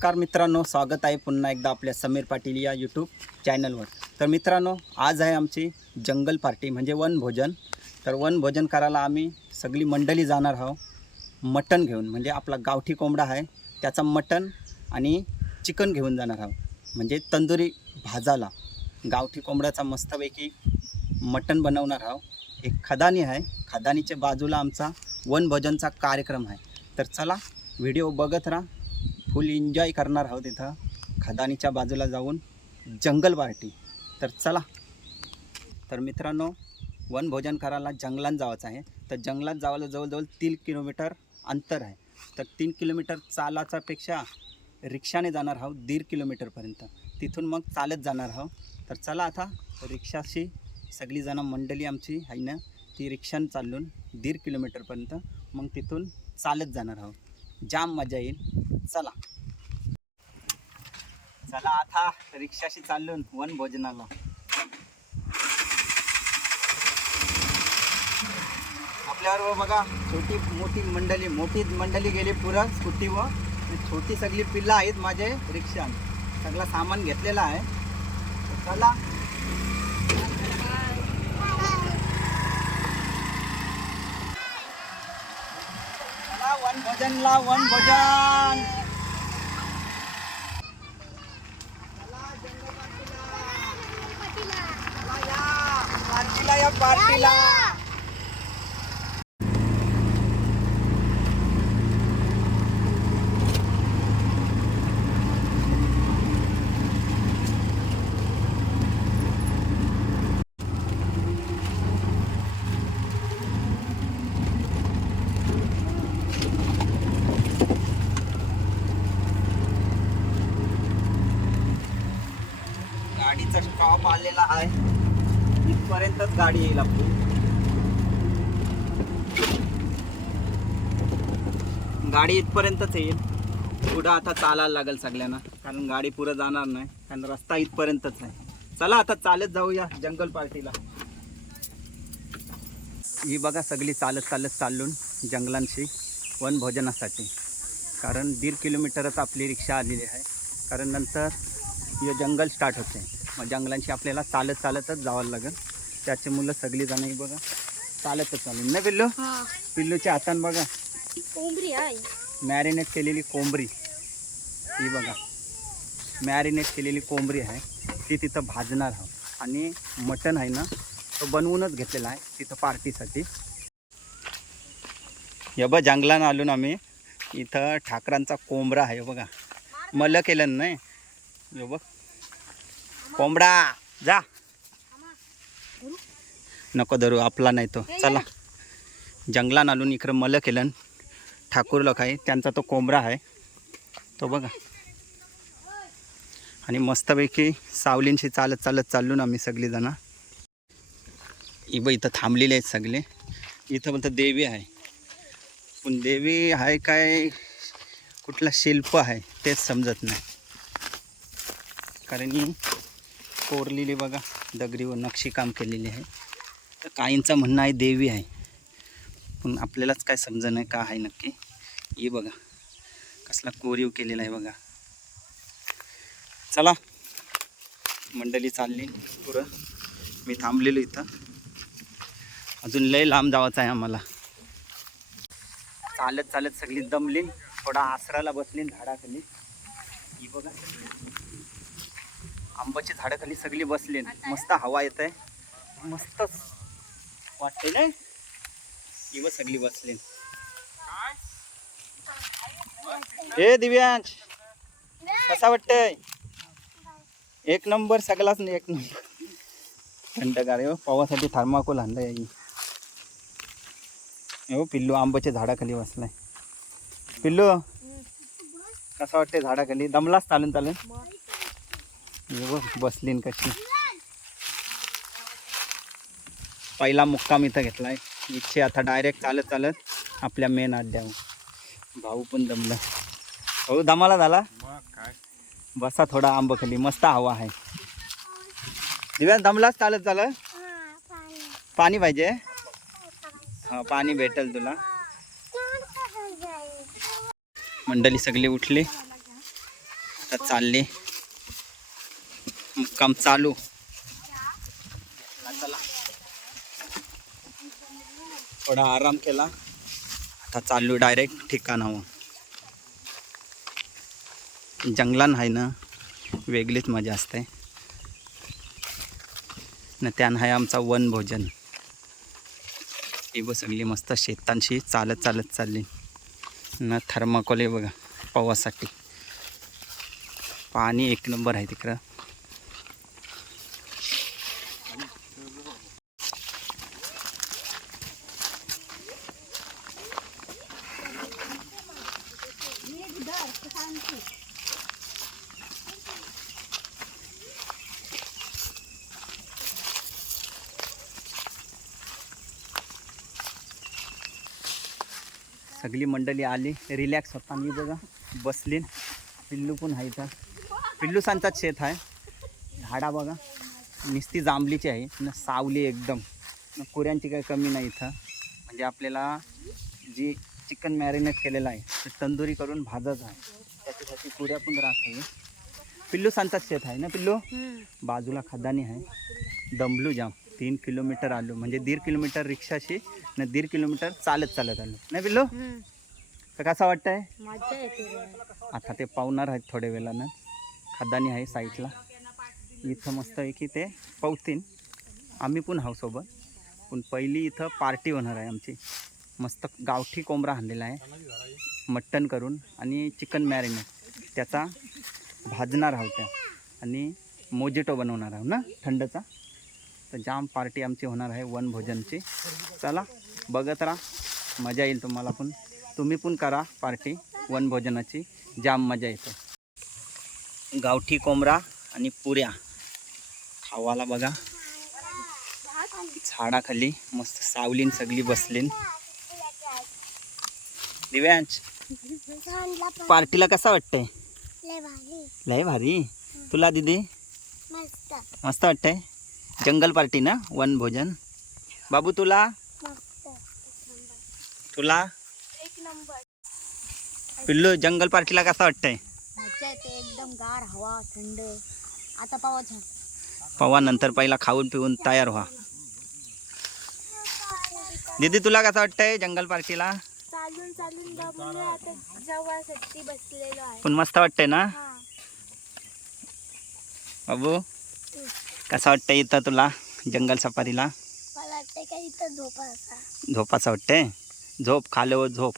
नमस्कार मित्रांनो स्वागत आहे पुन्हा एकदा आपल्या समीर पाटील या यूट्यूब चॅनलवर तर मित्रांनो आज आहे आमची जंगल पार्टी म्हणजे वनभोजन तर वनभोजन करायला आम्ही सगळी मंडळी जाणार आहोत मटण घेऊन म्हणजे आपला गावठी कोंबडा आहे त्याचा मटण आणि चिकन घेऊन जाणार आहोत. म्हणजे तंदुरी भाजाला गावठी कोंबड्याचा मस्तपैकी मटण बनवणार आहोत. एक खदानी आहे खदानीच्या बाजूला आमचा वनभोजनचा कार्यक्रम आहे. तर चला व्हिडिओ बघत राहा. फुल एन्जॉय करणार आहोत इथं. खदानीच्या बाजूला जाऊन जंगल पार्टी तर चला. तर मित्रांनो वनभोजन करायला जंगलात जायचं आहे. तर जंगलात जावायला जवळजवळ तीन किलोमीटर अंतर आहे. तर तीन किलोमीटर चालाचापेक्षा रिक्षाने जाणार आहोत दीड किलोमीटरपर्यंत तिथून मग चालत जाणार आहोत. तर चला आता रिक्षाशी सगळीजणं मंडळी आमची आहे ना ती रिक्षाने चालून दीड किलोमीटरपर्यंत मग तिथून चालत जाणार आहोत. जाम मजा येईल. चला. चला आता रिक्षाशी चालून वन भोजनाला. आपल्यावर बघा छोटी मोठी मंडळी मोठी मंडळी गेली पुरा स्कूटी व छोटी सगळी पिल्लं आहेत माझे रिक्षा सगळं सामान घेतलेलं आहे. चला. चला वन भोजनला वन भोजन पार्टीला या पार्टीला गाडीचा स्टॉप आलेला आहे इथपर्यंतच गाडी येईल आपली. गाडी इथपर्यंतच येईल. पुढं आता चालायला लागेल सगळ्यांना कारण गाडी पुढं जाणार नाही कारण रस्ता इथपर्यंतच आहे. चला आता चालत जाऊया जंगल पार्टीला. ही बघा सगळी चालत चालत चालून जंगलांशी वनभोजनासाठी कारण दीड किलोमीटरच आपली रिक्षा आलेली आहे. कारण नंतर हे जंगल स्टार्ट होते. जंगलांशी आपल्याला चालत चालतच जावं लागेल. त्याचे मुलं सगळी जण ही बघा चालतच चालून ना पिल्लू? हा. पिल्लूच्या हातान बघा. आहे. मॅरिनेट केलेली कोंबडी ही बघा. मॅरिनेट केलेली कोंबडी आहे. ती तिथं भाजणार आहोत. आणि मटण आहे ना तो बनवूनच घेतलेला आहे तिथं पार्टीसाठी. हे बघ जंगलानं आलो आम्ही. इथं ठाकरांचा कोंबडा आहे बघा. मल केलं नाही? हे बघ. कोंबडा जा. नको धरू आपला नाही तो. चला. जंगलात आलून इकडं मल केलं ठाकूर लोक आहे त्यांचा तो कोंबडा आहे. तो बघा. आणि मस्तपैकी सावलींशी चालत चालत चाललो आम्ही सगळीजण. इबं इथं थांबलेले आहेत सगळे. इथं बोलतं देवी आहे. पण देवी आहे काय कुठला शिल्प आहे तेच समजत नाही. कारण कोरलेली बघा दगडीवर नक्षीकाम केलेली आहे. तर काहींचं म्हणणं आहे देवी आहे. पण आपल्यालाच काय समजणं आहे का आहे नक्की? हे बघा कसला कोरीव केलेला आहे बघा. चला मंडळी चालली पुरं. मी थांबलेलो इथं. अजून लय लांब जावाचं आहे आम्हाला. चालत चालत सगळी दमली थोडा आसराला बसली झाडाखाली. ही बघा. आंबाची झाडाखाली सगळी बसली मस्त हवा येत आहे मस्तच वाटते ना इव सगळी बसली हे दिव्यांश कसा वाटतंय? एक नंबर सगळाच नाही एक नंबर. थंडगार आहे हो. पावासाठी थर्माकोल आणलाय आई. हे पिल्लू आंब्याच्या झाडाखाली बसलाय. पिल्लू कसा वाटते झाडाखाली? दमलाच चालून चालून? बघ बसलीन कशी. पहिला मुक्काम इथं घेतलाय. इच्छे आता डायरेक्ट चालत चालत आपल्या मेन अड्ड्यावर भाऊ पण दमला भाऊ दमाला झाला? बसा थोडा आंब खाली मस्त हवा आहे. दिव्या दमलाच चालत चालत? पाणी पाहिजे? हा पाणी भेटेल तुला. मंडळी सगळे उठले. आता चालले. काम चालू. चला थोडा आराम केला. आता चालू डायरेक्ट ठिकाणावर जंगलान आहे ना वेगळीच मजा असते. न त्यान आहे आमचा वनभोजन ही बसली सगळी मस्त शेतांशी चालत चालत चालली. न थर्माकोल आहे बघा पवासाठी. पाणी एक नंबर आहे तिकडं. सगळी मंडळी आली. रिलॅक्स होता. मी बघा बसली पिल्लू पण आहे इथं. पिल्लू सांचाच शेत आहे. झाडा बघा. निस्ती जांभलीची आहे. न सावली एकदम. न कुऱ्यांची काही कमी नाही इथं. म्हणजे आपल्याला जी चिकन मॅरिनेट केलेलं आहे ते तंदुरी करून भाजत आहे. त्याच्यासाठी कुऱ्या पण राहत आहे. पिल्लू सांचाच शेत आहे ना पिल्लू? बाजूला खदानी आहे. दमलू जाम. तीन किलोमीटर आलो. म्हणजे दीड किलोमीटर रिक्षाशी न दीड किलोमीटर चालत चालत आलो. नाही पिल्लू? तर कसं वाटतंय? मजा येते रे. आता ते पावणार आहेत थोड्या वेळानं. खदानी आहे साईडला इथं मस्त आहे की ते पावतीन आम्ही पण हाव सोबत. पण पहिली इथं पार्टी होणार आहे आमची. मस्त गावठी कोंबडा आणलेला आहे. मटण करून आणि चिकन मॅरिनेट त्याचा भाजणार आहोत त्या. आणि मोजिटो बनवणार आहोत ना? थंडचा? तर जाम पार्टी आमची होणार आहे वनभोजनची चला बघत राहा. मजा येईल तुम्हाला पण. तुम्ही पण करा पार्टी वनभोजनाची जाम मजा येते. गावठी कोंबडा आणि पुऱ्या. खावाला बघा. झाडाखाली मस्त सावलीन सगळी बसलीन. दिव्यांश पार्टीला कसा वाटतंय? लय भारी. तुला दिदी? मस्त. मस्त वाटतंय? जंगल पार्टी ना वनभोजन बाबू तुला? तुला? पिल्लू जंगल पार्टीला कसं वाटतंय? एकदम गार हवा थंड. आता पावाच पवा नंतर पहिला खाऊन पिऊन तयार व्हा. दीदी तुला कसं वाटतंय जंगल पार्टीला? चालून चालून दमलो आता जवळसाठी बसलेलो आहे. पण मस्त वाटतंय ना? बाबू? कसं वाटतंय इथं तुला जंगल सफारीला? वाटतं झोपाचं वाटतंय? झोप खालो झोप.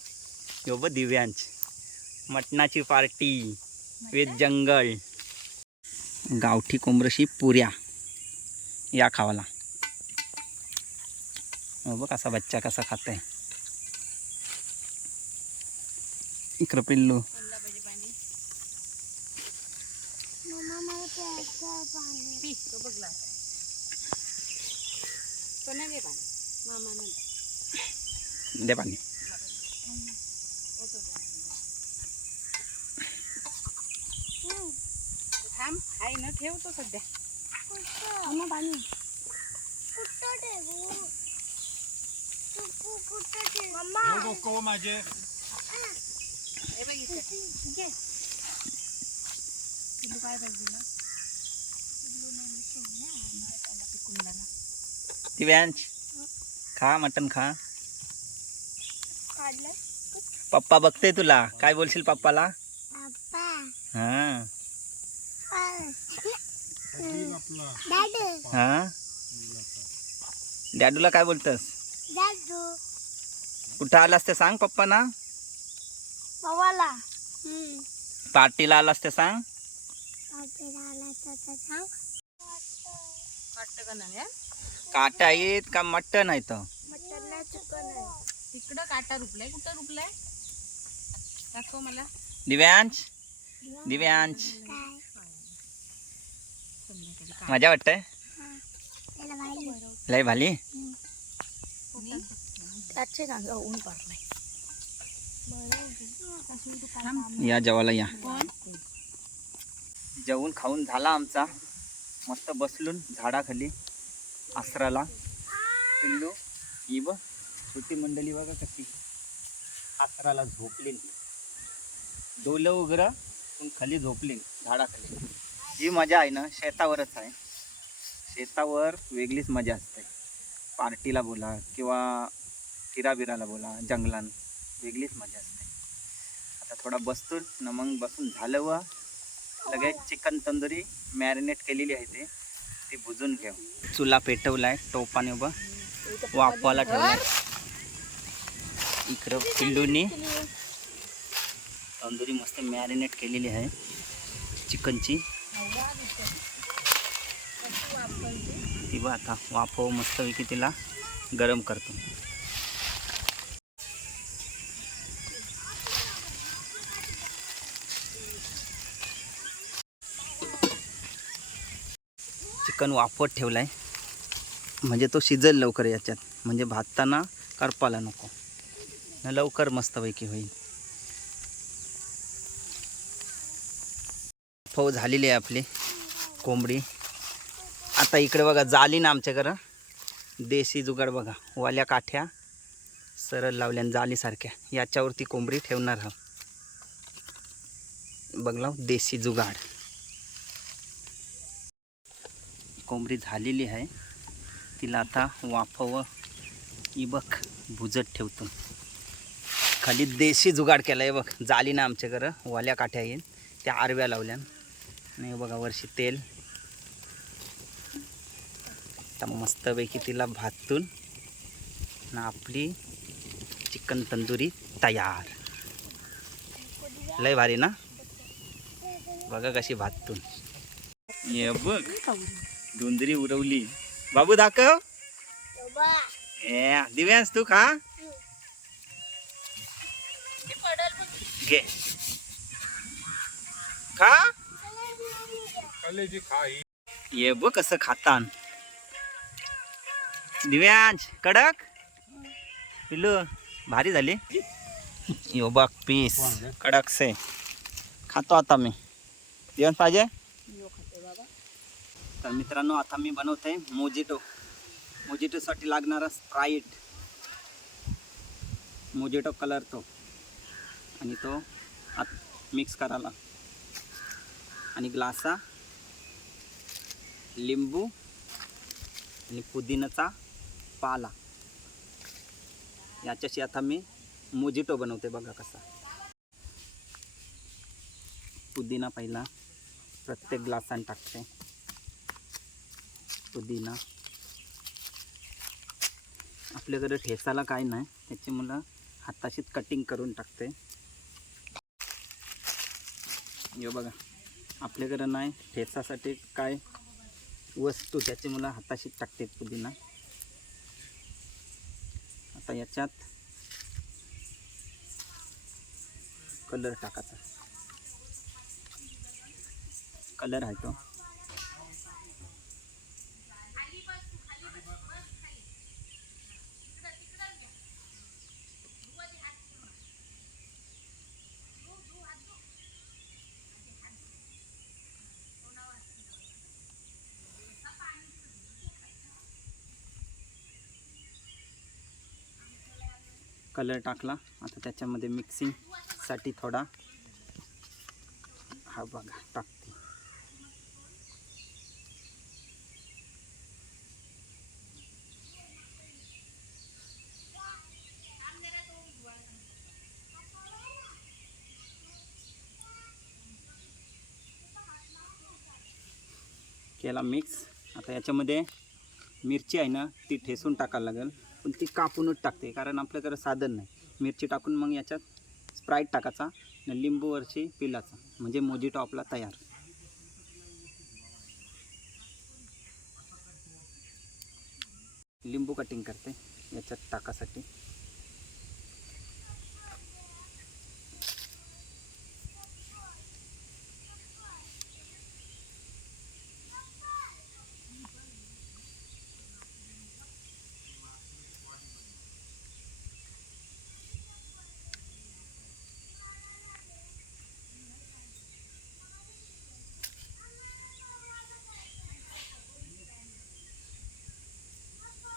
यो ब दिव्यांश मटणाची पार्टी विथ जंगल. गावठी कोंबरशी पुऱ्या. या खावाला. हो बघ कसा बच्चा कसा खात आहे इकडं पिल्लू मम्मा मला प्यायचं पाणी दे पाणी. थांब ना ठेवतो सध्या. मम्मा पाणी. कुठं माझे. हे. पिल्लू काय पाहिजे ना? दिव्यांश खा मटण खा. काढलं. पप्पा बघते तुला. काय बोलशील पप्पाला? पप्पा. हां. हां. डॅडूला काय बोलतस? कुठं आलास ते सांग पप्पाना? पवाला. पार्टीला आलास ते सांग. आला तर सांग. हा? काटा आहेत का मटण आहे तर मटनला चिकन आहे तिकडं काटा रुपलाय कुठं रुपलाय? दाखव मला. दिव्यांश? दिव्यांश. मजा वाटतंय? लय भाली या जेवायला या. जेवून खाऊन झाला आमचा. मस्त बसलून झाडाखाली. आसराला पिल्लू ही ब छोटी मंडळी बघा कशी. आसराला झोपली डोलं उघडं पण खाली झोपली झाडाखाली. जी मजा आहे ना शेतावरच आहे. शेतावर वेगळीच मजा असते. पार्टीला बोला किंवा फिराबिराला बोला जंगलान वेगळीच मजा असते. आता थोडा बसतो न मग बसून झालं व लगेच चिकन तंदुरी मॅरिनेट केलेली आहे ते. ती बुजून घेऊ. चुला पेटवलाय टोपाने उभं. वाफवाला ठेवलाय. इकडं पिल्लूनी. तंदुरी मस्त मॅरिनेट केलेली आहे. चिकनची. ती बा आता वाफव मस्तपैकी तिला गरम करतो. चिकन वाफवत आहे म्हणजे तो शिजेल लवकर याच्यात. म्हणजे भाजताना करपाला नको. न लवकर मस्तपैकी होईल. फव झालेली आहे आपली कोंबडी. आता इकडे बघा जाली ना आमच्याकडं. देशी जुगाड बघा. वाल्या काठ्या सरळ लावल्या जालीसारख्या. याच्यावरती कोंबडी ठेवणार हा बघला हो, देशी जुगाड. कोंबडी झालेली आहे. तिला आता वाफव इबक भुजत ठेवतो. खाली देशी जुगाड केला आहे बघ. जाली ना आमच्याकडं. वाल्या काठ्या येईल त्या आरव्या लावल्या आणि बघा वर्षी तेल. आता मस्तपैकी तिला भातून ना आपली चिकन तंदुरी तयार. लय भारी ना? बघा कशी भातून. ये बघ. धुंदरी उरवली बाबू दाखव. ए दिव्यांश तू खा. घे. खा. ये बघ कसं खातान. दिव्यांश कडक. पिल्लू भारी झाली. यो बघ पीस. कडक से. खातो आता मी. दिव्यांश पाहिजे? तर मित्रांनो आता मी बनवते मोजिटो. मोजिटोसाठी लागणारा स्प्राईट मोजिटो कलर तो. आणि तो आत मिक्स करायला. आणि ग्लासा लिंबू आणि पुदिनाचा पाला. याच्याशी आता मी मोजिटो बनवते बघा कसा. पुदिना पहिला प्रत्येक ग्लासान टाकते. पुदिना आपल्याकडे ठेसाला काय नाही त्याची मुलं हाताशीच कटिंग करून टाकते. यो बघा आपल्याकडे नाही ठेसासाठी काय वस्तू त्याची मुलं हाताशीच टाकते पुदिना आता याच्यात कलर टाकायचा. कलर आहे तो. कलर टाकला. आता त्याच्यामध्ये मिक्सिंगसाठी थोडा हा बघा टाकते. केला मिक्स आता याच्यामध्ये मिरची आहे ना ती ठेसून टाकायला लागेल. पण ती कापूनच टाकते कारण आपल्याकडं साधन नाही. मिरची टाकून मग याच्यात स्प्राईट टाकायचा आणि लिंबूवरची पिलाचा म्हणजे मोजिटो आपला तयार. लिंबू कटिंग करते याच्यात टाकासाठी.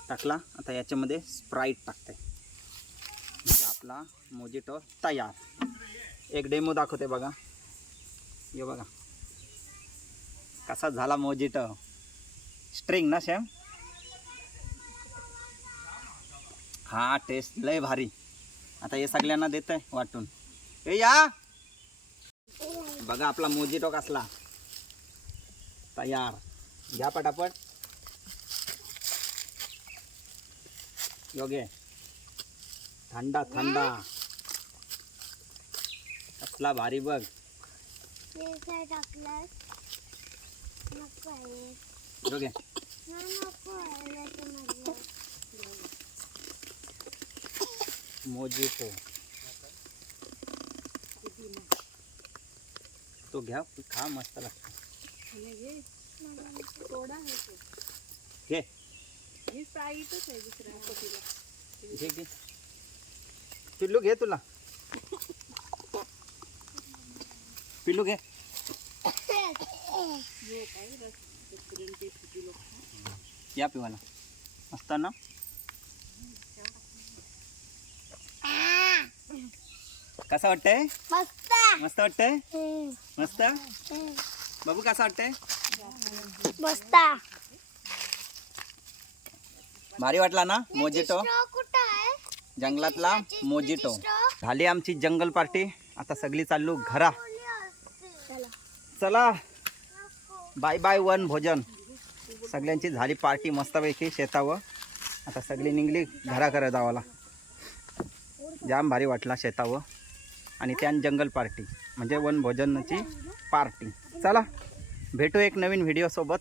टाकला. आता याच्यामध्ये स्प्राईट टाकते. म्हणजे आपला मोजिटो तयार. एक डेमो दाखवते बघा. ये बघा. कसा झाला मोजिटो स्ट्रिंग ना शॅम हा टेस्ट लय भारी. आता हे सगळ्यांना देत आहे वाटून. ए या! बघा आपला मोजिटो कसला. तयार. घ्या पटापट. योग्य थंडा थंडा कसला भारी बघ हे काय टाकलं नको आहे योग्य ना नको आहे याच्यामध्ये. मोजिटो तो घ्या खा मस्त लागतो सोडा आहे तो. घे पिल्लू घे तुला। पिल्लू घे. या पिवाला? मस्त ना कसं वाटतंय? मस्त मस्त? वाटतंय मस्त. बाबू कसा वाटतंय? मस्त. भारी वाटला ना? मोजिटो. जंगलातला मोजिटो? झाली आमची जंगल पार्टी. आता सगळी चाललो घरा. चला. बाय बाय वन भोजन. सगळ्यांची झाली पार्टी मस्तपैकी शेतावर. आता सगळी निघली घरा घरा जावाला. जाम भारी वाटला शेतावर. आणि त्यान जंगल पार्टी. म्हणजे वन भोजनाची पार्टी. चला. भेटू एक नवीन व्हिडिओ सोबत.